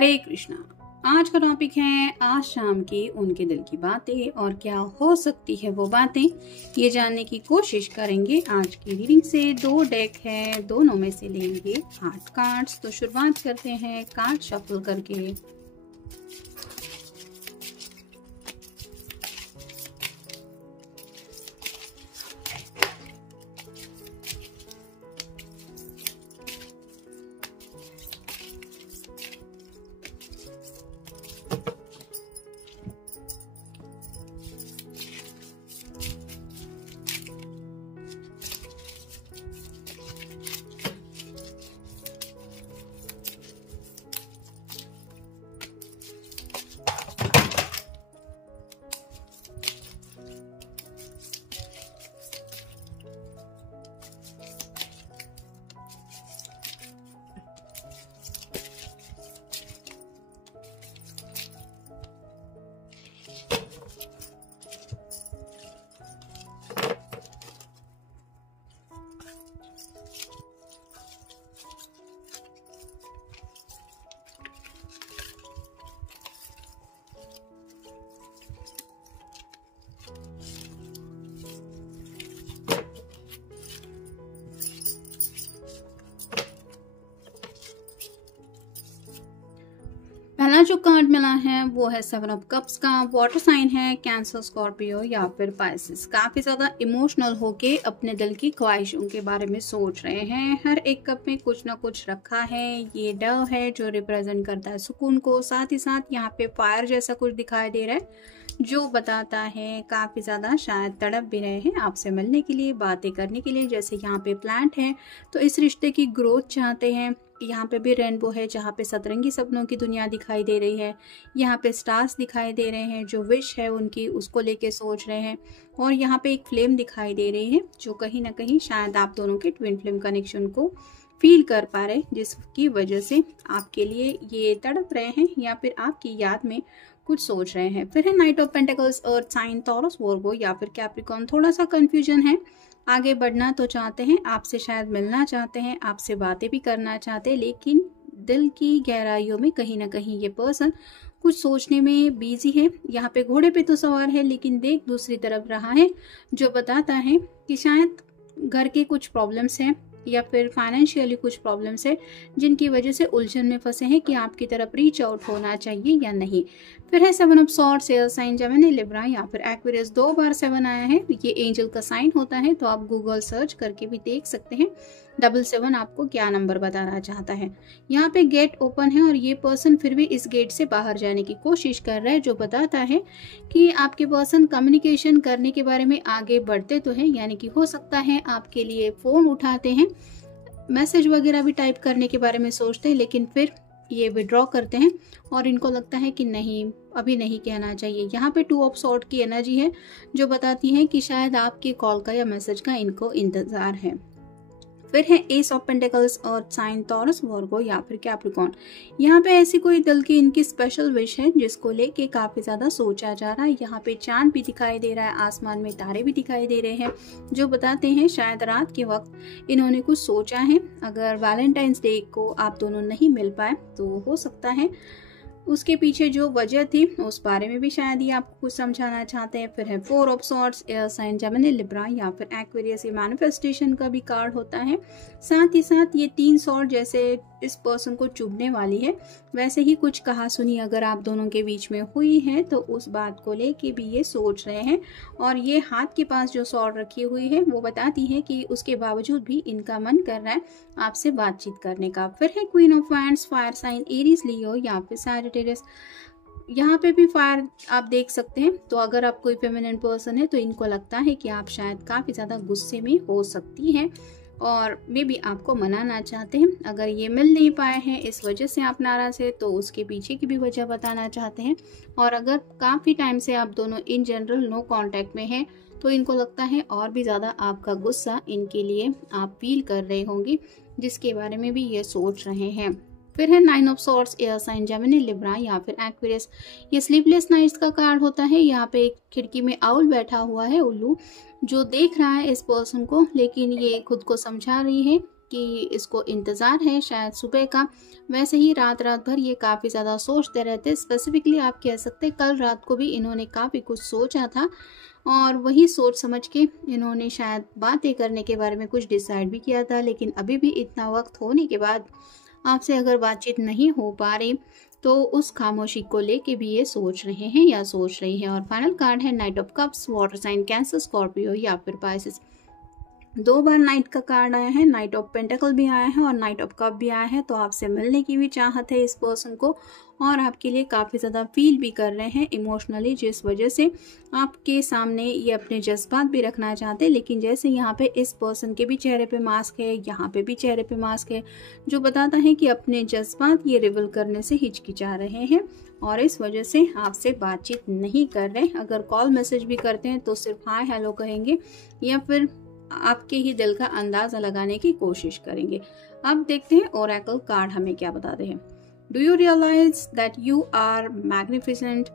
हरे कृष्णा। आज का टॉपिक है आज शाम की उनके दिल की बातें और क्या हो सकती है वो बातें, ये जानने की कोशिश करेंगे। आज की रीडिंग से 2 डेक है, दोनों में से लेंगे 8 कार्ड्स। तो शुरुआत करते हैं कार्ड शफल करके। पहला जो कार्ड मिला है वो है 7 ऑफ कप्स का। वाटर साइन है, कैंसर, स्कॉर्पियो या फिर पाइसेस। काफी ज्यादा इमोशनल होके अपने दिल की ख्वाहिशों के बारे में सोच रहे हैं। हर एक कप में कुछ ना कुछ रखा है। ये डव है जो रिप्रेजेंट करता है सुकून को। साथ ही साथ यहाँ पे फायर जैसा कुछ दिखाई दे रहा है जो बताता है काफी ज्यादा शायद तड़प भी रहे हैं आपसे मिलने के लिए, बातें करने के लिए। जैसे यहाँ पे प्लांट है तो इस रिश्ते की ग्रोथ चाहते हैं। यहाँ पे भी रेनबो है जहाँ पे सतरंगी सपनों की दुनिया दिखाई दे रही है। यहाँ पे स्टार्स दिखाई दे रहे हैं जो विश है उनकी, उसको लेके सोच रहे हैं। और यहाँ पे एक फ्लेम दिखाई दे रही है जो कहीं ना कहीं शायद आप दोनों के ट्विन फ्लेम कनेक्शन को फील कर पा रहे, जिसकी वजह से आपके लिए ये तड़प रहे हैं या फिर आपकी याद में कुछ सोच रहे हैं। फिर है knight of pentacles, earth sign, Taurus, Virgo या फिर कैप्रिकॉर्न। थोड़ा सा कंफ्यूजन है, आगे बढ़ना तो चाहते हैं, आपसे शायद मिलना चाहते हैं, आपसे बातें भी करना चाहते हैं, लेकिन दिल की गहराइयों में कहीं ना कहीं ये पर्सन कुछ सोचने में बिजी है। यहाँ पे घोड़े पे तो सवार है लेकिन देख दूसरी तरफ रहा है, जो बताता है कि शायद घर के कुछ प्रॉब्लम्स हैं या फिर फाइनेंशियली कुछ प्रॉब्लम्स है जिनकी वजह से उलझन में फंसे हैं कि आपकी तरफ रीच आउट होना चाहिए या नहीं। फिर है 7 of swords, air sign, Gemini, Libra या फिर एक्वेरियस। 2 बार 7 आया है, ये एंजल का साइन होता है, तो आप गूगल सर्च करके भी देख सकते हैं 777 आपको क्या नंबर बताना चाहता है। यहाँ पे गेट ओपन है और ये पर्सन फिर भी इस गेट से बाहर जाने की कोशिश कर रहा है, जो बताता है कि आपके पर्सन कम्युनिकेशन करने के बारे में आगे बढ़ते तो हैं, यानी कि हो सकता है आपके लिए फोन उठाते हैं, मैसेज वगैरह भी टाइप करने के बारे में सोचते हैं, लेकिन फिर ये विड्रॉ करते हैं और इनको लगता है कि नहीं, अभी नहीं कहना चाहिए। यहाँ पे 2 ऑफ सॉर्ड की एनर्जी है जो बताती है कि शायद आपकी कॉल का या मैसेज का इनको इंतजार है। फिर है ace of pentacles, earth sign, Taurus, Virgo या फिर कैप्रिकॉर्न। यहाँ पे ऐसी कोई दिल की इनकी स्पेशल विश है जिसको लेके काफी ज्यादा सोचा जा रहा है। यहाँ पे चांद भी दिखाई दे रहा है, आसमान में तारे भी दिखाई दे रहे हैं जो बताते हैं शायद रात के वक्त इन्होंने कुछ सोचा है। अगर वैलेंटाइंस डे को आप दोनों नहीं मिल पाए तो हो सकता है उसके पीछे जो वजह थी उस बारे में भी शायद ये आपको कुछ समझाना चाहते हैं। फिर है 4 of swords, air sign, Gemini, Libra या फिर एक्वेरियस। ये मैनिफेस्टेशन का भी कार्ड होता है। साथ ही साथ ये 3 सॉर्ड जैसे इस पर्सन को चुभने वाली है, वैसे ही कुछ कहा सुनी अगर आप दोनों के बीच में हुई है तो उस बात को लेके भी ये सोच रहे हैं। और ये हाथ के पास जो सॉर्ड रखी हुई है वो बताती है कि उसके बावजूद भी इनका मन कर रहा है आपसे बातचीत करने का। फिर है queen of wands, fire sign, Aries, Leo या फिर सैजिटेरियस। यहाँ पे भी फायर आप देख सकते हैं। तो अगर आप कोई फेमिनिन पर्सन है तो इनको लगता है कि आप शायद काफी ज्यादा गुस्से में हो सकती हैं और मे भी आपको मनाना चाहते हैं। अगर ये मिल नहीं पाए हैं इस वजह से आप नाराज है तो उसके पीछे की भी वजह बताना चाहते हैं। और अगर काफ़ी टाइम से आप दोनों इन जनरल नो कांटेक्ट में हैं तो इनको लगता है और भी ज़्यादा आपका गुस्सा इनके लिए आप फील कर रहे होंगे, जिसके बारे में भी ये सोच रहे हैं। फिर है 9 of swords, air sign, Gemini, Libra या फिर एक्वेरियस। ये स्लीपलेस नाइट्स का कार्ड होता है। यहाँ पे एक खिड़की में आउल बैठा हुआ है, उल्लू, जो देख रहा है इस पर्सन को, लेकिन ये खुद को समझा रही है कि इसको इंतज़ार है शायद सुबह का, वैसे ही रात रात भर ये काफ़ी ज़्यादा सोचते रहते। स्पेसिफिकली आप कह सकते हैं कल रात को भी इन्होंने काफ़ी कुछ सोचा था और वही सोच समझ के इन्होंने शायद बातें करने के बारे में कुछ डिसाइड भी किया था। लेकिन अभी भी इतना वक्त होने के बाद आपसे अगर बातचीत नहीं हो पा रही तो उस खामोशी को लेके भी ये सोच रहे हैं या सोच रही हैं। और फाइनल कार्ड है knight of cups, water sign Cancer, Scorpio या फिर पाइसेस। 2 बार नाइट का कार्ड आया है, नाइट ऑफ पेंटिकल भी आया है और नाइट ऑफ कप भी आया है। तो आपसे मिलने की भी चाहत है इस पर्सन को और आपके लिए काफ़ी ज़्यादा फील भी कर रहे हैं इमोशनली, जिस वजह से आपके सामने ये अपने जज्बात भी रखना चाहते हैं। लेकिन जैसे यहाँ पे इस पर्सन के भी चेहरे पे मास्क है, यहाँ पे भी चेहरे पे मास्क है, जो बताता है कि अपने जज्बात ये रिवील करने से हिचकिचा रहे हैं और इस वजह से आपसे बातचीत नहीं कर रहे। अगर कॉल मैसेज भी करते हैं तो सिर्फ हाय हेलो कहेंगे या फिर आपके ही दिल का अंदाजा लगाने की कोशिश करेंगे। अब देखते हैं ओरेकल कार्ड हमें क्या बताते हैं। Do you realise that you are magnificent,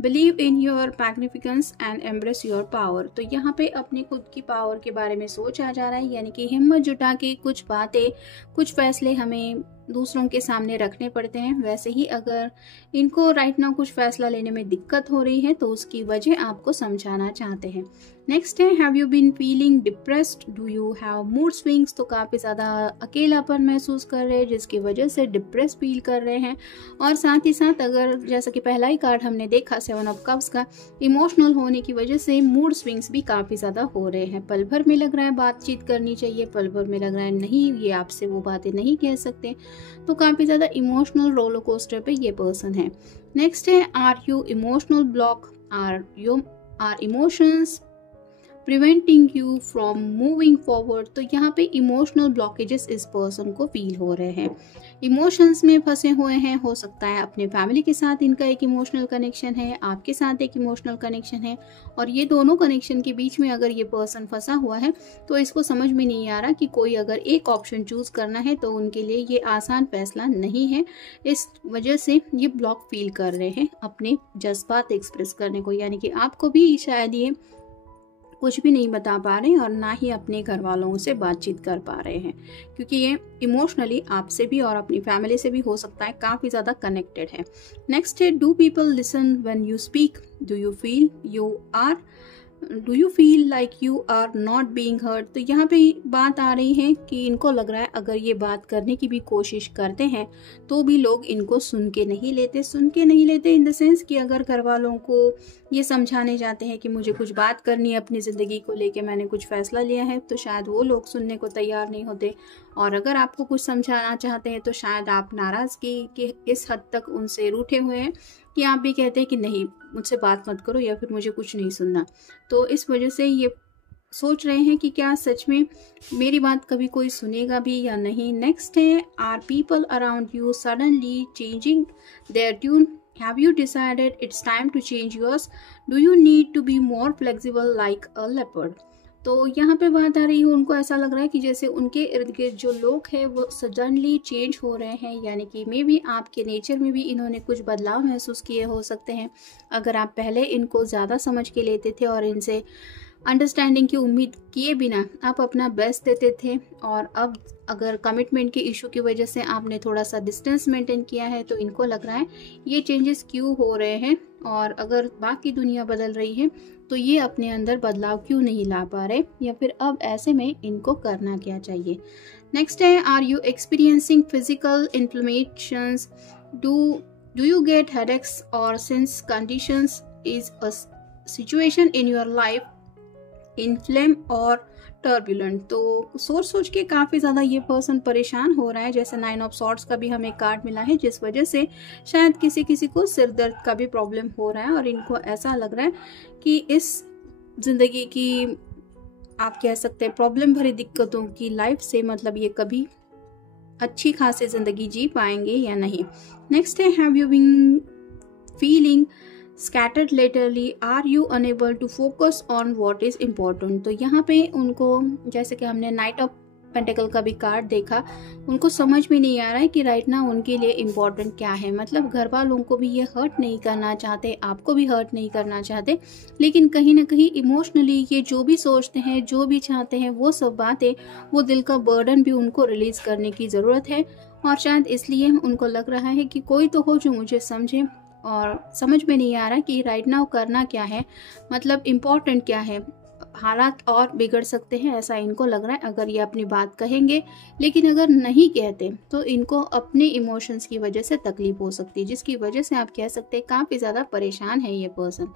believe in your magnificence and embrace your power. तो यहाँ पे अपनी खुद की पावर के बारे में सोचा जा रहा है, यानी कि हिम्मत जुटा के कुछ बातें, कुछ फैसले हमें दूसरों के सामने रखने पड़ते हैं। वैसे ही अगर इनको राइट नाउ कुछ फैसला लेने में दिक्कत हो रही है तो उसकी वजह आपको समझाना चाहते हैं। नेक्स्ट है have you been feeling depressed, do you have mood swings. तो काफ़ी ज़्यादा अकेलापन महसूस कर रहे हैं जिसकी वजह से डिप्रेस फील कर रहे हैं। और साथ ही साथ अगर जैसा कि पहला ही कार्ड हमने देखा 7 ऑफ कप्स का, इमोशनल होने की वजह से मूड स्विंग्स भी काफ़ी ज़्यादा हो रहे हैं। पल भर में लग रहा है बातचीत करनी चाहिए, पल भर में लग रहा है नहीं, ये आपसे वो बातें नहीं कह सकते। तो काफ़ी ज़्यादा इमोशनल रोलर कोस्टर पे ये पर्सन है। नेक्स्ट है are you emotional block, are emotions preventing you from moving forward. तो यहाँ पे इमोशनल ब्लॉकेजेस इस पर्सन को फील हो रहे हैं, इमोशंस में फंसे हुए हैं। हो सकता है अपने फैमिली के साथ इनका एक इमोशनल कनेक्शन है, आपके साथ एक इमोशनल कनेक्शन है और ये दोनों कनेक्शन के बीच में अगर ये पर्सन फंसा हुआ है तो इसको समझ में नहीं आ रहा कि कोई अगर एक ऑप्शन चूज करना है तो उनके लिए ये आसान फैसला नहीं है। इस वजह से ये ब्लॉक फील कर रहे हैं अपने जज्बात एक्सप्रेस करने को, यानी कि आपको भी शायद ये कुछ भी नहीं बता पा रहे हैं और ना ही अपने घर वालों से बातचीत कर पा रहे हैं, क्योंकि ये इमोशनली आपसे भी और अपनी फैमिली से भी हो सकता है काफ़ी ज़्यादा कनेक्टेड है। नेक्स्ट है do people listen when you speak, do you feel like you are not being heard. तो यहाँ पे बात आ रही है कि इनको लग रहा है अगर ये बात करने की भी कोशिश करते हैं तो भी लोग इनको सुन के नहीं लेते इन द सेंस कि अगर घर वालों को ये समझाने जाते हैं कि मुझे कुछ बात करनी है अपनी ज़िंदगी को लेके, मैंने कुछ फैसला लिया है, तो शायद वो लोग सुनने को तैयार नहीं होते। और अगर आपको कुछ समझाना चाहते हैं तो शायद आप नाराज़गी के इस हद तक उनसे रूठे हुए हैं कि आप भी कहते हैं कि नहीं मुझसे बात मत करो या फिर मुझे कुछ नहीं सुनना। तो इस वजह से ये सोच रहे हैं कि क्या सच में मेरी बात कभी कोई सुनेगा भी या नहीं। नेक्स्ट है are people around you suddenly changing their tune, have you decided it's time to change yours, do you need to be more flexible like a leopard. तो यहाँ पे बात आ रही है उनको ऐसा लग रहा है कि जैसे उनके इर्द गिर्द जो लोग हैं वो सडनली चेंज हो रहे हैं, यानी कि मे बी आपके नेचर में भी इन्होंने कुछ बदलाव महसूस किए हो सकते हैं। अगर आप पहले इनको ज़्यादा समझ के लेते थे और इनसे अंडरस्टैंडिंग की उम्मीद किए बिना आप अपना बेस्ट देते थे और अब अगर कमिटमेंट के इशू की वजह से आपने थोड़ा सा डिस्टेंस मेंटेन किया है तो इनको लग रहा है ये चेंजेस क्यों हो रहे हैं और अगर बाकी दुनिया बदल रही है तो ये अपने अंदर बदलाव क्यों नहीं ला पा रहे, या फिर अब ऐसे में इनको करना क्या चाहिए। नेक्स्ट है are you experiencing physical inflammations, do you get headaches और sinus conditions is a situation in your life inflame और टर्बुलेंट। तो सोच के काफ़ी ज़्यादा ये पर्सन परेशान हो रहा है। जैसे 9 ऑफ सॉर्ड्स का भी हमें कार्ड मिला है जिस वजह से शायद किसी को सिर दर्द का भी प्रॉब्लम हो रहा है और इनको ऐसा लग रहा है कि इस ज़िंदगी की आप कह सकते हैं प्रॉब्लम भरी दिक्कतों की लाइफ से मतलब ये कभी अच्छी खासी ज़िंदगी जी पाएंगे या नहीं। नेक्स्ट है have you been feeling scattered lately, are you unable to focus on what is important। तो यहाँ पे उनको जैसे कि हमने नाइट ऑफ पेंटिकल का भी कार्ड देखा, उनको समझ में नहीं आ रहा है कि राइट ना उनके लिए इम्पोर्टेंट क्या है। मतलब घर वालों को भी ये हर्ट नहीं करना चाहते, आपको भी हर्ट नहीं करना चाहते, लेकिन कहीं ना कहीं इमोशनली ये जो भी सोचते हैं, जो भी चाहते हैं, वो सब बातें, वो दिल का बर्डन भी उनको रिलीज करने की ज़रूरत है। और शायद इसलिए उनको लग रहा है कि कोई तो हो जो मुझे समझे, और समझ में नहीं आ रहा कि राइट नाउ करना क्या है, मतलब इम्पोर्टेंट क्या है। हालात और बिगड़ सकते हैं ऐसा इनको लग रहा है अगर ये अपनी बात कहेंगे, लेकिन अगर नहीं कहते तो इनको अपने इमोशंस की वजह से तकलीफ हो सकती है, जिसकी वजह से आप कह सकते हैं काफ़ी ज़्यादा परेशान है ये पर्सन।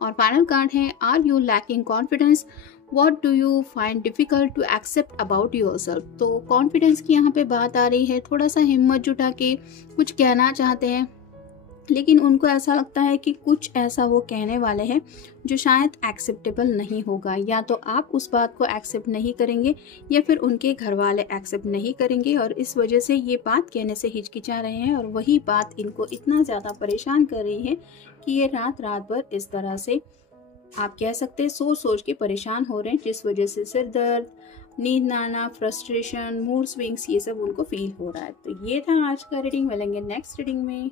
और फाइनल कार्ड है, are you lacking confidence, what do you find difficult to accept about yourself. तो कॉन्फिडेंस की यहाँ पे बात आ रही है, थोड़ा सा हिम्मत जुटा के कुछ कहना चाहते हैं, लेकिन उनको ऐसा लगता है कि कुछ ऐसा वो कहने वाले हैं जो शायद एक्सेप्टेबल नहीं होगा। या तो आप उस बात को एक्सेप्ट नहीं करेंगे या फिर उनके घर वाले एक्सेप्ट नहीं करेंगे, और इस वजह से ये बात कहने से हिचकिचा रहे हैं। और वही बात इनको इतना ज़्यादा परेशान कर रही है कि ये रात रात भर इस तरह से आप कह सकते हैं सोच सोच के परेशान हो रहे हैं, जिस वजह से सिर दर्द, नींद ना आना, फ्रस्ट्रेशन, मूड स्विंग्स, ये सब उनको फील हो रहा है। तो ये था आज का रीडिंग। मिलेंगे नेक्स्ट रीडिंग में।